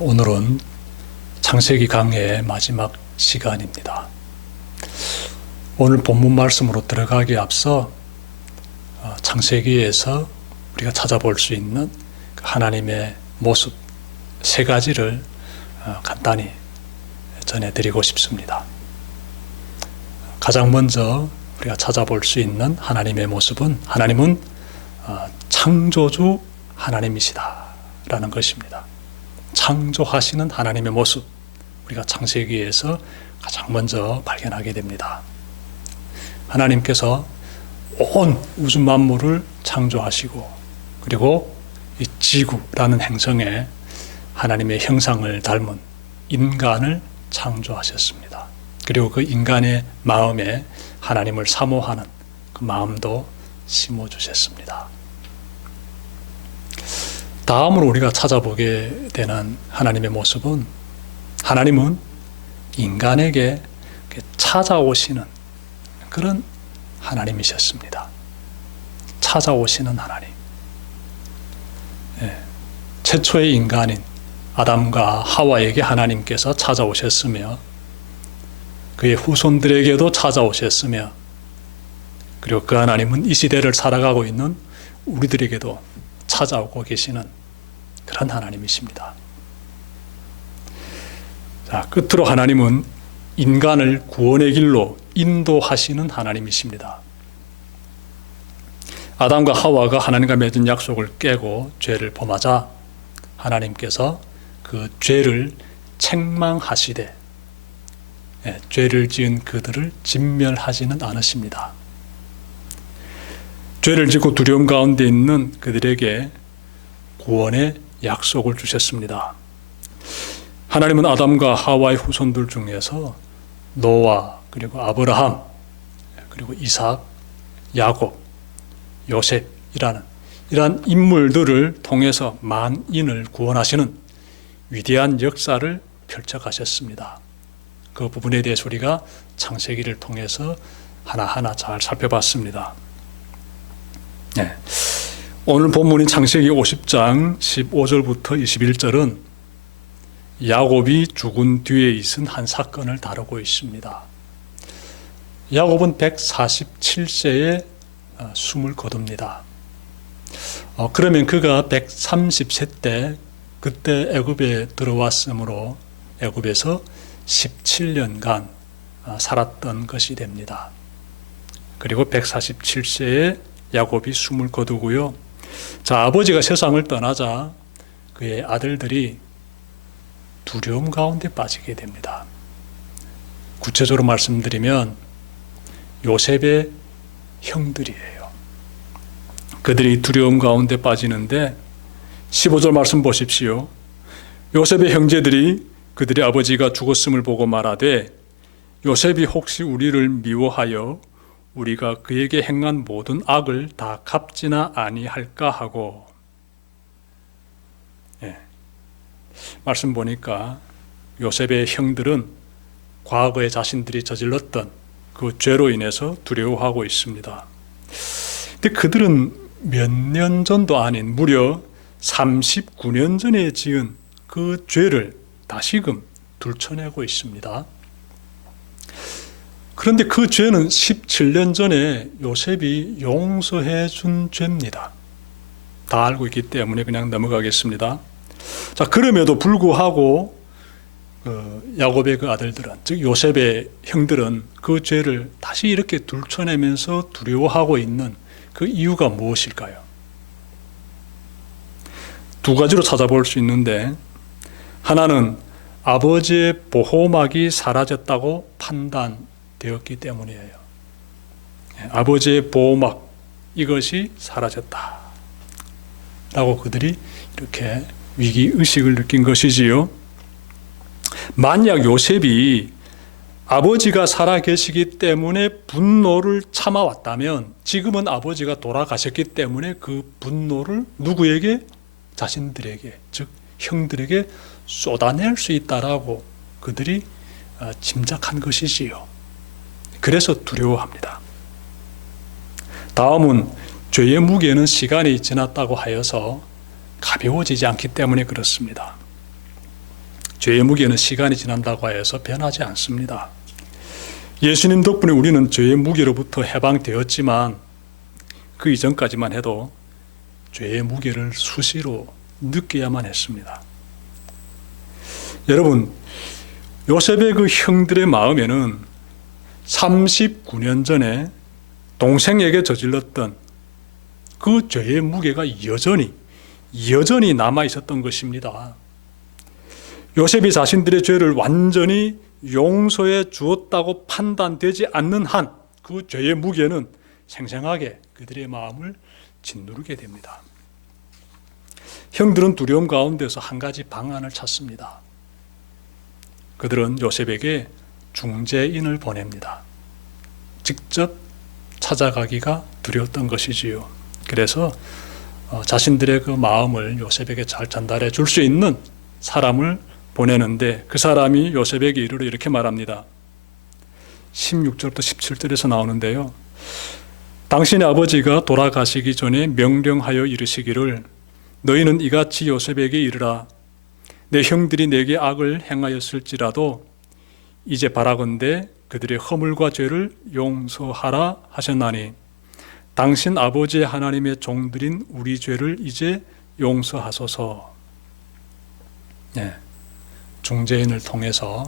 오늘은 창세기 강해의 마지막 시간입니다. 오늘 본문 말씀으로 들어가기에 앞서 창세기에서 우리가 찾아볼 수 있는 하나님의 모습 세 가지를 간단히 전해드리고 싶습니다. 가장 먼저 우리가 찾아볼 수 있는 하나님의 모습은 하나님은 창조주 하나님이시다라는 것입니다. 창조하시는 하나님의 모습, 우리가 창세기에서 가장 먼저 발견하게 됩니다. 하나님께서 온 우주 만물을 창조하시고, 그리고 이 지구라는 행성에 하나님의 형상을 닮은 인간을 창조하셨습니다. 그리고 그 인간의 마음에 하나님을 사모하는 그 마음도 심어주셨습니다. 다음으로 우리가 찾아보게 되는 하나님의 모습은, 하나님은 인간에게 찾아오시는 그런 하나님이셨습니다. 찾아오시는 하나님. 최초의 인간인 아담과 하와에게 하나님께서 찾아오셨으며, 그의 후손들에게도 찾아오셨으며, 그리고 그 하나님은 이 시대를 살아가고 있는 우리들에게도 찾아오고 계시는 그런 하나님이십니다. 자, 끝으로 하나님은 인간을 구원의 길로 인도하시는 하나님이십니다. 아담과 하와가 하나님과 맺은 약속을 깨고 죄를 범하자 하나님께서 그 죄를 책망하시되 죄를 지은 그들을 진멸하지는 않으십니다. 죄를 짓고 두려움 가운데 있는 그들에게 구원의 약속을 주셨습니다. 하나님은 아담과 하와의 후손들 중에서 노아, 그리고 아브라함, 그리고 이삭, 야곱, 요셉이라는 이러한 인물들을 통해서 만인을 구원하시는 위대한 역사를 펼쳐가셨습니다. 그 부분에 대해서 우리가 창세기를 통해서 하나하나 잘 살펴봤습니다. 오늘 본문인 창세기 50장 15절부터 21절은 야곱이 죽은 뒤에 있은 한 사건을 다루고 있습니다. 야곱은 147세에 숨을 거둡니다. 그러면 그가 130세 때 그때 애굽에 들어왔으므로 애굽에서 17년간 살았던 것이 됩니다. 그리고 147세에 야곱이 숨을 거두고요. 자, 아버지가 세상을 떠나자 그의 아들들이 두려움 가운데 빠지게 됩니다. 구체적으로 말씀드리면 요셉의 형들이에요. 그들이 두려움 가운데 빠지는데 15절 말씀 보십시오. 요셉의 형제들이 그들의 아버지가 죽었음을 보고 말하되 요셉이 혹시 우리를 미워하여 우리가 그에게 행한 모든 악을 다 갚지나 아니할까 하고. 말씀 보니까 요셉의 형들은 과거에 자신들이 저질렀던 그 죄로 인해서 두려워하고 있습니다. 근데 그들은 몇 년 전도 아닌 무려 39년 전에 지은 그 죄를 다시금 들춰내고 있습니다. 그런데 그 죄는 17년 전에 요셉이 용서해 준 죄입니다. 다 알고 있기 때문에 그냥 넘어가겠습니다. 자, 그럼에도 불구하고 야곱의 그 아들들은, 즉 요셉의 형들은 그 죄를 다시 이렇게 들춰내면서 두려워하고 있는 그 이유가 무엇일까요? 두 가지로 찾아볼 수 있는데, 하나는 아버지의 보호막이 사라졌다고 판단되었기 때문이에요. 아버지의 보호막, 이것이 사라졌다 라고 그들이 이렇게 위기의식을 느낀 것이지요. 만약 요셉이 아버지가 살아계시기 때문에 분노를 참아왔다면 지금은 아버지가 돌아가셨기 때문에 그 분노를 누구에게? 자신들에게, 즉 형들에게 쏟아낼 수 있다라고 그들이 짐작한 것이지요. 그래서 두려워합니다. 다음은 죄의 무게는 시간이 지났다고 하여서 가벼워지지 않기 때문에 그렇습니다. 죄의 무게는 시간이 지난다고 해서 변하지 않습니다. 예수님 덕분에 우리는 죄의 무게로부터 해방되었지만 그 이전까지만 해도 죄의 무게를 수시로 느껴야만 했습니다. 여러분, 요셉의 그 형들의 마음에는 39년 전에 동생에게 저질렀던 그 죄의 무게가 여전히 남아 있었던 것입니다. 요셉이 자신들의 죄를 완전히 용서해 주었다고 판단되지 않는 한 그 죄의 무게는 생생하게 그들의 마음을 짓누르게 됩니다. 형들은 두려움 가운데서 한 가지 방안을 찾습니다. 그들은 요셉에게 중재인을 보냅니다. 직접 찾아가기가 두려웠던 것이지요. 그래서 자신들의 그 마음을 요셉에게 잘 전달해 줄 수 있는 사람을 보내는데 그 사람이 요셉에게 이르러 이렇게 말합니다. 16절부터 17절에서 나오는데요. 당신의 아버지가 돌아가시기 전에 명령하여 이르시기를 너희는 이같이 요셉에게 이르라. 내 형들이 내게 악을 행하였을지라도 이제 바라건대 그들의 허물과 죄를 용서하라 하셨나니 당신 아버지의 하나님의 종들인 우리 죄를 이제 용서하소서. 네, 중재인을 통해서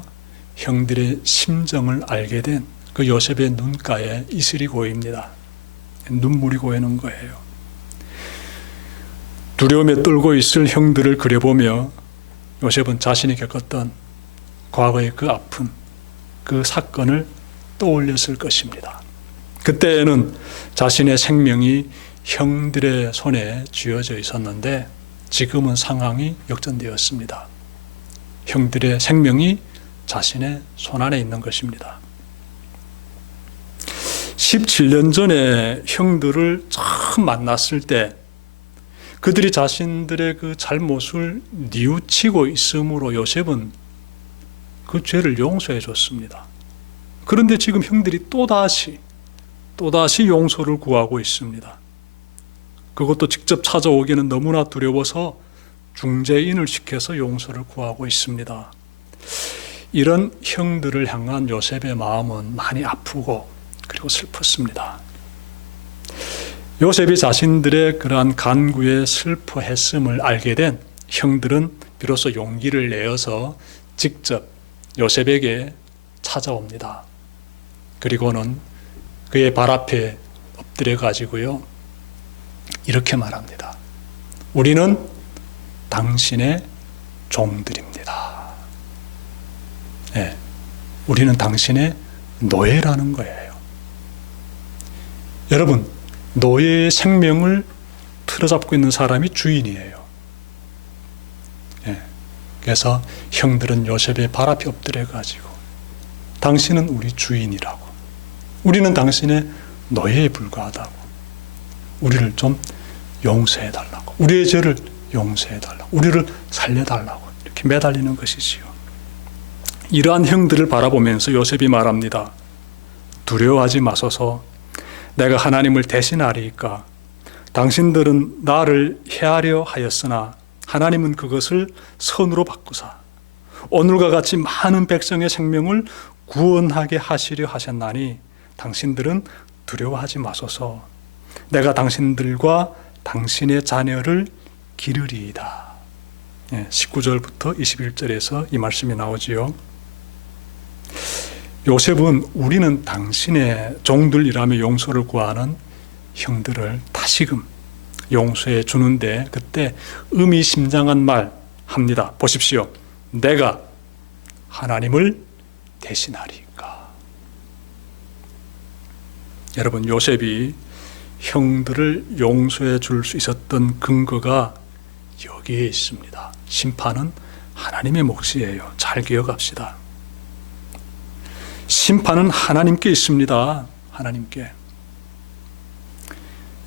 형들의 심정을 알게 된 그 요셉의 눈가에 이슬이 고입니다. 눈물이 고이는 거예요. 두려움에 떨고 있을 형들을 그려보며 요셉은 자신이 겪었던 과거의 그 아픔, 그 사건을 떠올렸을 것입니다. 그때에는 자신의 생명이 형들의 손에 쥐어져 있었는데 지금은 상황이 역전되었습니다. 형들의 생명이 자신의 손 안에 있는 것입니다. 17년 전에 형들을 처음 만났을 때 그들이 자신들의 그 잘못을 뉘우치고 있으므로 요셉은 그 죄를 용서해 줬습니다. 그런데 지금 형들이 또다시 용서를 구하고 있습니다. 그것도 직접 찾아오기는 너무나 두려워서 중재인을 시켜서 용서를 구하고 있습니다. 이런 형들을 향한 요셉의 마음은 많이 아프고 그리고 슬펐습니다. 요셉이 자신들의 그러한 간구에 슬퍼했음을 알게 된 형들은 비로소 용기를 내어서 직접 요셉에게 찾아옵니다. 그리고는 그의 발 앞에 엎드려 가지고요 이렇게 말합니다. 우리는 당신의 종들입니다. 네, 우리는 당신의 노예라는 거예요. 여러분, 노예의 생명을 틀어잡고 있는 사람이 주인이에요. 네, 그래서 형들은 요셉의 발 앞에 엎드려 가지고 당신은 우리 주인이라고, 우리는 당신의 노예에 불과하다고, 우리를 좀 용서해 달라고, 우리의 죄를 용서해 달라고, 우리를 살려 달라고 이렇게 매달리는 것이지요. 이러한 형들을 바라보면서 요셉이 말합니다. 두려워하지 마소서. 내가 하나님을 대신하리이까. 당신들은 나를 해하려 하였으나 하나님은 그것을 선으로 바꾸사 오늘과 같이 많은 백성의 생명을 구원하게 하시려 하셨나니 당신들은 두려워하지 마소서. 내가 당신들과 당신의 자녀를 기르리이다. 19절부터 21절에서 이 말씀이 나오지요. 요셉은 우리는 당신의 종들이라며 용서를 구하는 형들을 다시금 용서해 주는데 그때 의미심장한 말 합니다. 보십시오. 내가 하나님을 대신하리까. 여러분, 요셉이 형들을 용서해 줄 수 있었던 근거가 여기에 있습니다. 심판은 하나님의 몫이에요. 잘 기억합시다. 심판은 하나님께 있습니다. 하나님께.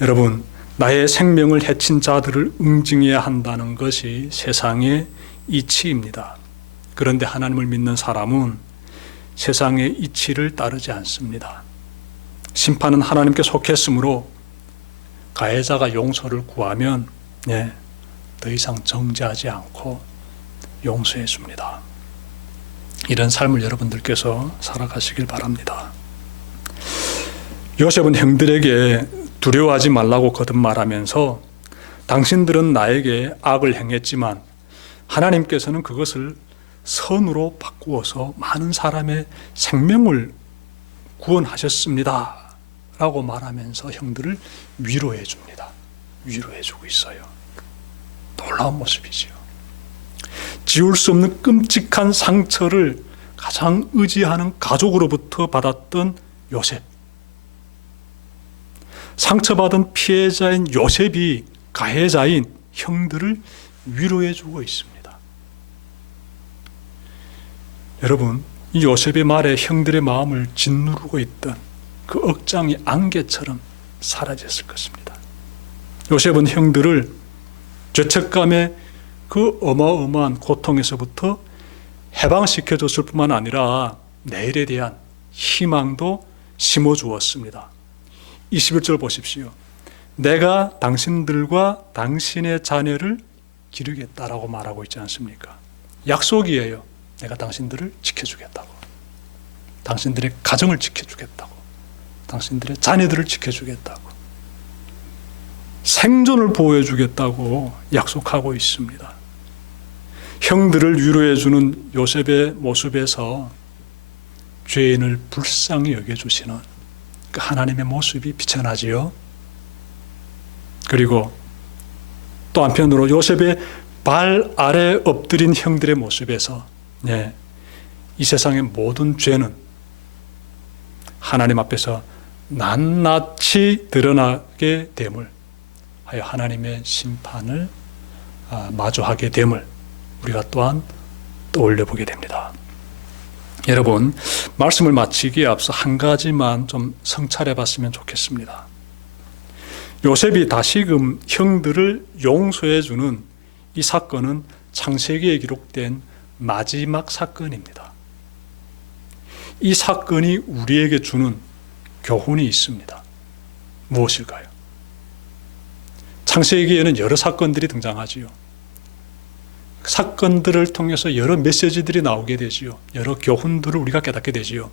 여러분, 나의 생명을 해친 자들을 응징해야 한다는 것이 세상의 이치입니다. 그런데 하나님을 믿는 사람은 세상의 이치를 따르지 않습니다. 심판은 하나님께 속했으므로 가해자가 용서를 구하면 더 이상 정죄하지 않고 용서해 줍니다. 이런 삶을 여러분들께서 살아가시길 바랍니다. 요셉은 형들에게 두려워하지 말라고 거듭 말하면서 당신들은 나에게 악을 행했지만 하나님께서는 그것을 선으로 바꾸어서 많은 사람의 생명을 구원하셨습니다 라고 말하면서 형들을 위로해 줍니다. 위로해 주고 있어요. 놀라운 모습이지요. 지울 수 없는 끔찍한 상처를 가장 의지하는 가족으로부터 받았던 요셉. 상처받은 피해자인 요셉이 가해자인 형들을 위로해 주고 있습니다. 여러분, 이 요셉의 말에 형들의 마음을 짓누르고 있던 그 억장이 안개처럼 사라졌을 것입니다. 요셉은 형들을 죄책감의 그 어마어마한 고통에서부터 해방시켜줬을 뿐만 아니라 내일에 대한 희망도 심어주었습니다. 21절 보십시오. 내가 당신들과 당신의 자녀를 기르겠다라고 말하고 있지 않습니까? 약속이에요. 내가 당신들을 지켜주겠다고. 당신들의 가정을 지켜주겠다고. 당신들의 자녀들을 지켜주겠다고. 생존을 보호해주겠다고 약속하고 있습니다. 형들을 위로해주는 요셉의 모습에서 죄인을 불쌍히 여겨주시는 그 하나님의 모습이 비춰나지요. 그리고 또 한편으로 요셉의 발 아래 엎드린 형들의 모습에서 이 세상의 모든 죄는 하나님 앞에서 낱낱이 드러나게 됨을 하여 하나님의 심판을 마주하게 됨을 우리가 또한 떠올려 보게 됩니다. 여러분, 말씀을 마치기에 앞서 한 가지만 좀 성찰해 봤으면 좋겠습니다. 요셉이 다시금 형들을 용서해 주는 이 사건은 창세기에 기록된 마지막 사건입니다. 이 사건이 우리에게 주는 교훈이 있습니다. 무엇일까요? 창세기에는 여러 사건들이 등장하지요. 사건들을 통해서 여러 메시지들이 나오게 되지요. 여러 교훈들을 우리가 깨닫게 되지요.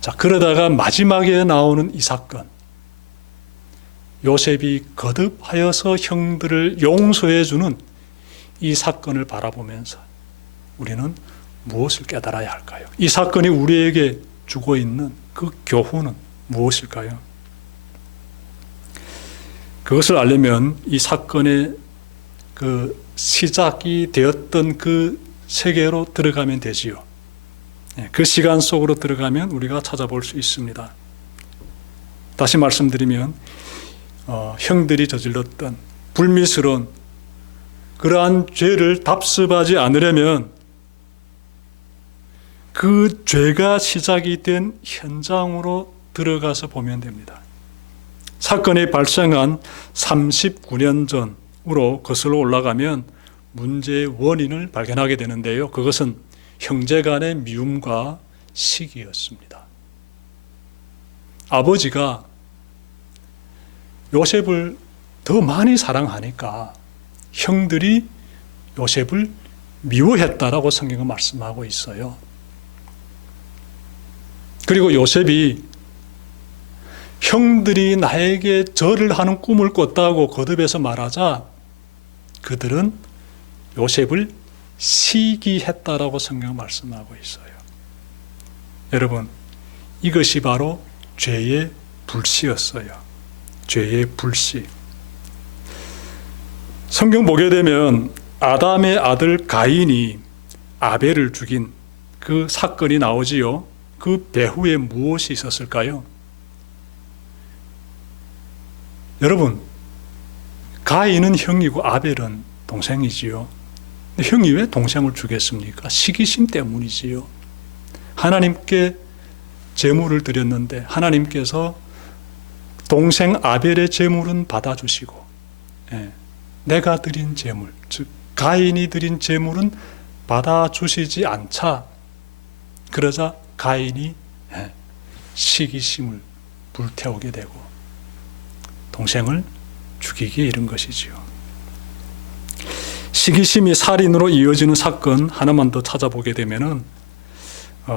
자, 그러다가 마지막에 나오는 이 사건, 요셉이 거듭하여서 형들을 용서해 주는 이 사건을 바라보면서 우리는 무엇을 깨달아야 할까요? 이 사건이 우리에게 주고 있는 그 교훈은 무엇일까요? 그것을 알려면 이 사건의 그 시작이 되었던 그 세계로 들어가면 되지요. 그 시간 속으로 들어가면 우리가 찾아볼 수 있습니다. 다시 말씀드리면 형들이 저질렀던 불미스러운 그러한 죄를 답습하지 않으려면 그 죄가 시작이 된 현장으로 들어가서 보면 됩니다. 사건이 발생한 39년 전으로 거슬러 올라가면 문제의 원인을 발견하게 되는데요. 그것은 형제 간의 미움과 시기였습니다. 아버지가 요셉을 더 많이 사랑하니까 형들이 요셉을 미워했다라고 성경은 말씀하고 있어요. 그리고 요셉이 형들이 나에게 절을 하는 꿈을 꿨다고 거듭해서 말하자 그들은 요셉을 시기했다라고 성경은 말씀하고 있어요. 여러분, 이것이 바로 죄의 불씨였어요. 죄의 불씨. 성경 보게 되면 아담의 아들 가인이 아벨을 죽인 그 사건이 나오지요. 그 배후에 무엇이 있었을까요? 여러분, 가인은 형이고 아벨은 동생이지요. 근데 형이 왜 동생을 죽였습니까? 시기심 때문이지요. 하나님께 제물을 드렸는데 하나님께서 동생 아벨의 제물은 받아주시고 내가 드린 제물, 즉 가인이 드린 제물은 받아주시지 않자 그러자 가인이 시기심을 불태우게 되고 동생을 죽이기에 이른 것이지요. 시기심이 살인으로 이어지는 사건 하나만 더 찾아보게 되면은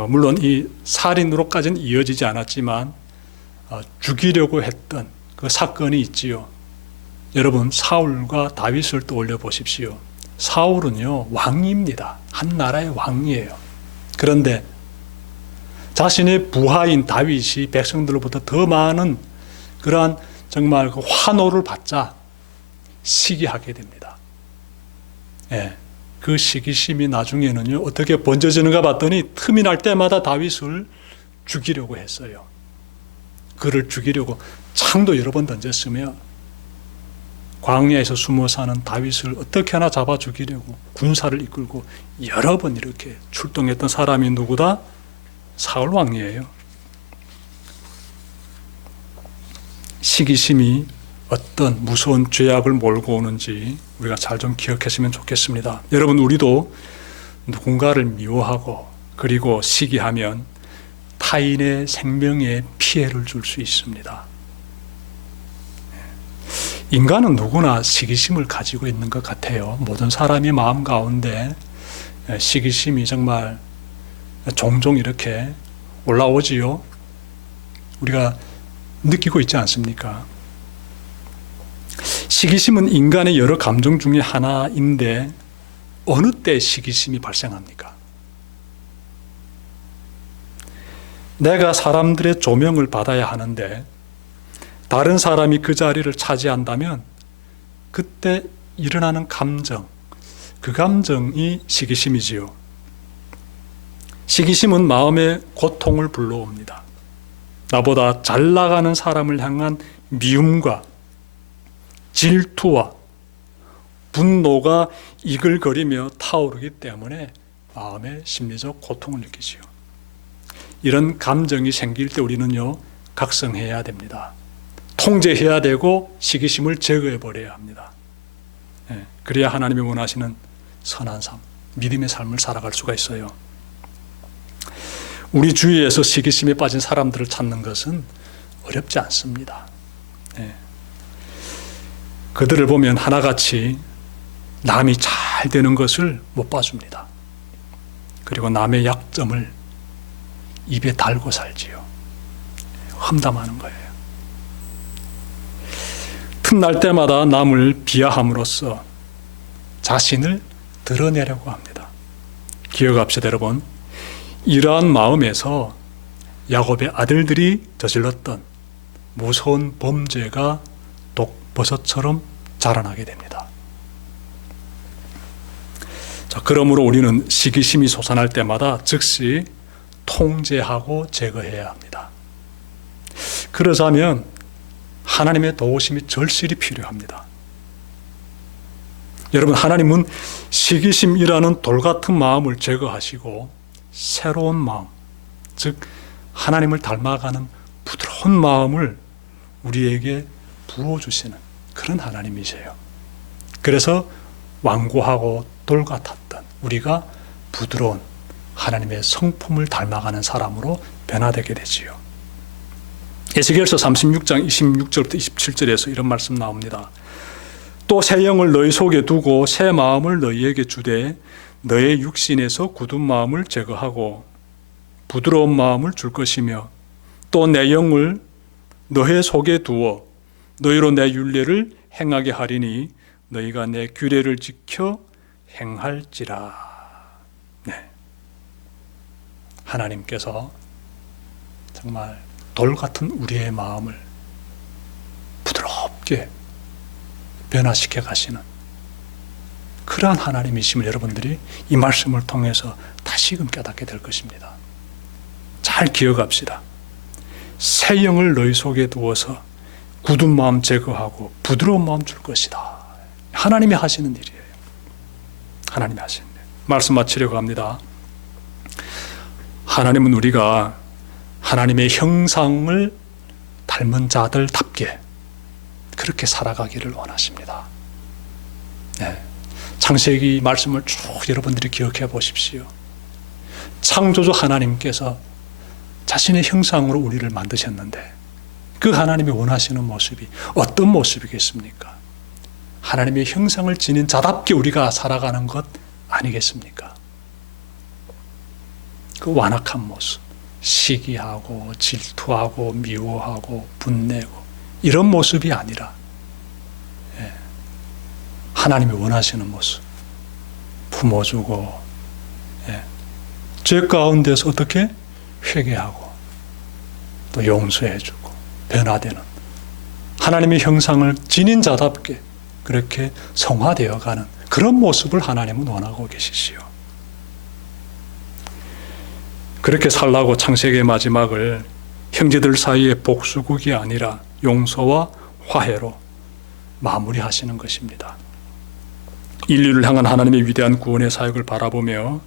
물론 이 살인으로까지는 이어지지 않았지만 죽이려고 했던 그 사건이 있지요. 여러분, 사울과 다윗을 떠올려 보십시오. 사울은요, 왕입니다. 한 나라의 왕이에요. 그런데 자신의 부하인 다윗이 백성들로부터 더 많은 그러한 정말 그 환호를 받자 시기하게 됩니다. 예, 그 시기심이 나중에는요, 어떻게 번져지는가 봤더니 틈이 날 때마다 다윗을 죽이려고 했어요. 그를 죽이려고 창도 여러 번 던졌으며 광야에서 숨어 사는 다윗을 어떻게 하나 잡아 죽이려고 군사를 이끌고 여러 번 이렇게 출동했던 사람이 누구다? 사울 왕이에요. 시기심이 어떤 무서운 죄악을 몰고 오는지 우리가 잘 좀 기억했으면 좋겠습니다. 여러분, 우리도 누군가를 미워하고 그리고 시기하면 타인의 생명에 피해를 줄 수 있습니다. 인간은 누구나 시기심을 가지고 있는 것 같아요. 모든 사람의 마음 가운데 시기심이 정말 종종 이렇게 올라오지요. 우리가 느끼고 있지 않습니까? 시기심은 인간의 여러 감정 중에 하나인데 어느 때 시기심이 발생합니까? 내가 사람들의 조명을 받아야 하는데 다른 사람이 그 자리를 차지한다면 그때 일어나는 감정, 그 감정이 시기심이지요. 시기심은 마음의 고통을 불러옵니다. 나보다 잘 나가는 사람을 향한 미움과 질투와 분노가 이글거리며 타오르기 때문에 마음의 심리적 고통을 느끼지요. 이런 감정이 생길 때 우리는요, 각성해야 됩니다. 통제해야 되고 시기심을 제거해 버려야 합니다. 그래야 하나님이 원하시는 선한 삶, 믿음의 삶을 살아갈 수가 있어요. 우리 주위에서 시기심에 빠진 사람들을 찾는 것은 어렵지 않습니다. 그들을 보면 하나같이 남이 잘 되는 것을 못 봐줍니다. 그리고 남의 약점을 입에 달고 살지요. 험담하는 거예요. 틈날 때마다 남을 비하함으로써 자신을 드러내려고 합니다. 기억합시다, 여러분. 이러한 마음에서 야곱의 아들들이 저질렀던 무서운 범죄가 독버섯처럼 자라나게 됩니다. 자, 그러므로 우리는 시기심이 솟아날 때마다 즉시 통제하고 제거해야 합니다. 그러자면 하나님의 도우심이 절실히 필요합니다. 여러분, 하나님은 시기심이라는 돌 같은 마음을 제거하시고 새로운 마음, 즉 하나님을 닮아가는 부드러운 마음을 우리에게 부어주시는 그런 하나님이세요. 그래서 완고하고 돌 같았던 우리가 부드러운 하나님의 성품을 닮아가는 사람으로 변화되게 되지요. 에스겔서 36장 26절부터 27절에서 이런 말씀 나옵니다. 또 새 영을 너희 속에 두고 새 마음을 너희에게 주되 너의 육신에서 굳은 마음을 제거하고 부드러운 마음을 줄 것이며 또 내 영을 너의 속에 두어 너희로 내 율례를 행하게 하리니 너희가 내 규례를 지켜 행할지라. 네. 하나님께서 정말 돌 같은 우리의 마음을 부드럽게 변화시켜 가시는 그러한 하나님이심을 여러분들이 이 말씀을 통해서 다시금 깨닫게 될 것입니다. 잘 기억합시다. 새 영을 너희 속에 두어서 굳은 마음 제거하고 부드러운 마음 줄 것이다. 하나님이 하시는 일이에요. 하나님이 하시는 일. 말씀 마치려고 합니다. 하나님은 우리가 하나님의 형상을 닮은 자들답게 그렇게 살아가기를 원하십니다. 네. 창세기 말씀을 쭉 여러분들이 기억해 보십시오. 창조주 하나님께서 자신의 형상으로 우리를 만드셨는데 그 하나님이 원하시는 모습이 어떤 모습이겠습니까? 하나님의 형상을 지닌 자답게 우리가 살아가는 것 아니겠습니까? 그 완악한 모습, 시기하고 질투하고 미워하고 분내고 이런 모습이 아니라 하나님이 원하시는 모습, 품어주고 죄 가운데서 어떻게 회개하고 또 용서해주고 변화되는 하나님의 형상을 지닌 자답게 그렇게 성화되어가는 그런 모습을 하나님은 원하고 계시지요. 그렇게 살라고 창세기의 마지막을 형제들 사이의 복수국이 아니라 용서와 화해로 마무리하시는 것입니다. 인류를 향한 하나님의 위대한 구원의 사역을 바라보며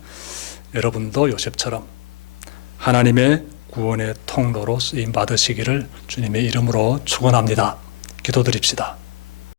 여러분도 요셉처럼 하나님의 구원의 통로로 쓰임 받으시기를 주님의 이름으로 축원합니다. 기도드립시다.